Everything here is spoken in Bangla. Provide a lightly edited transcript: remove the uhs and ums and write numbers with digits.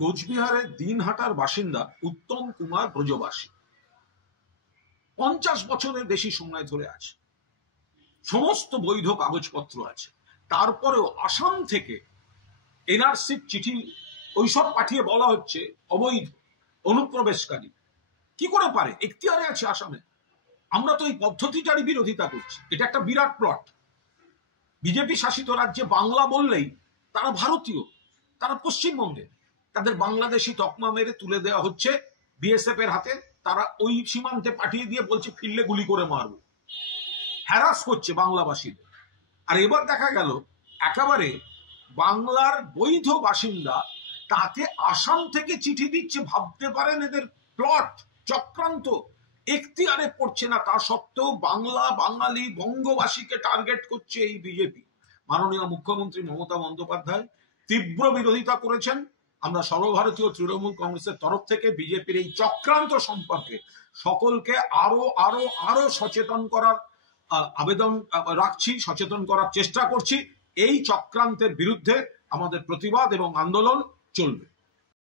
কোচবিহারের দিনহাটার বাসিন্দা উত্তম কুমার ব্রজবাসী 50 বছরের বেশি সময় ধরে আছে, সমস্ত বৈধ কাগজপত্র আছে, তারপরেও আসাম থেকে এনআরসির চিঠি ওইসব পাঠিয়ে বলা হচ্ছে অবৈধ অনুপ্রবেশকারী। কি করে পারে? এখতিয়ারে আছে আসামে। আমরা তো এই পদ্ধতিটারই বিরোধিতা করছি। এটা একটা বিরাট প্লট। বিজেপি শাসিত রাজ্যে বাংলা বললেই তারা ভারতীয়, তারা পশ্চিমবঙ্গের, তাদের বাংলাদেশি তকমা মেরে তুলে দেওয়া হচ্ছে বিএসএফ এর হাতে। তারা ওই সীমান্তে পাঠিয়ে দিয়ে বলছে ফিরলে গুলি করে মারব, হ্যারাস করছে বাংলাবাসীদের। আর এবার দেখা গেল একেবারে বাংলার বৈধ বাসিন্দা তাকে আসাম থেকে চিঠি দিচ্ছে। ভাবতে পারেন এদের প্লট, চক্রান্ত। এখতিয়ারে পড়ছে না, তা সত্ত্বেও বাংলা, বাঙালি, বঙ্গবাসীকে টার্গেট করছে এই বিজেপি। মাননীয় মুখ্যমন্ত্রী মমতা বন্দ্যোপাধ্যায় তীব্র বিরোধিতা করেছেন। আমরা সর্বভারতীয় তৃণমূল কংগ্রেসের তরফ থেকে বিজেপির এই চক্রান্ত সম্পর্কে সকলকে আরো আরো আরো সচেতন করার আবেদন রাখছি, সচেতন করার চেষ্টা করছি। এই চক্রান্তের বিরুদ্ধে আমাদের প্রতিবাদ এবং আন্দোলন চলবে।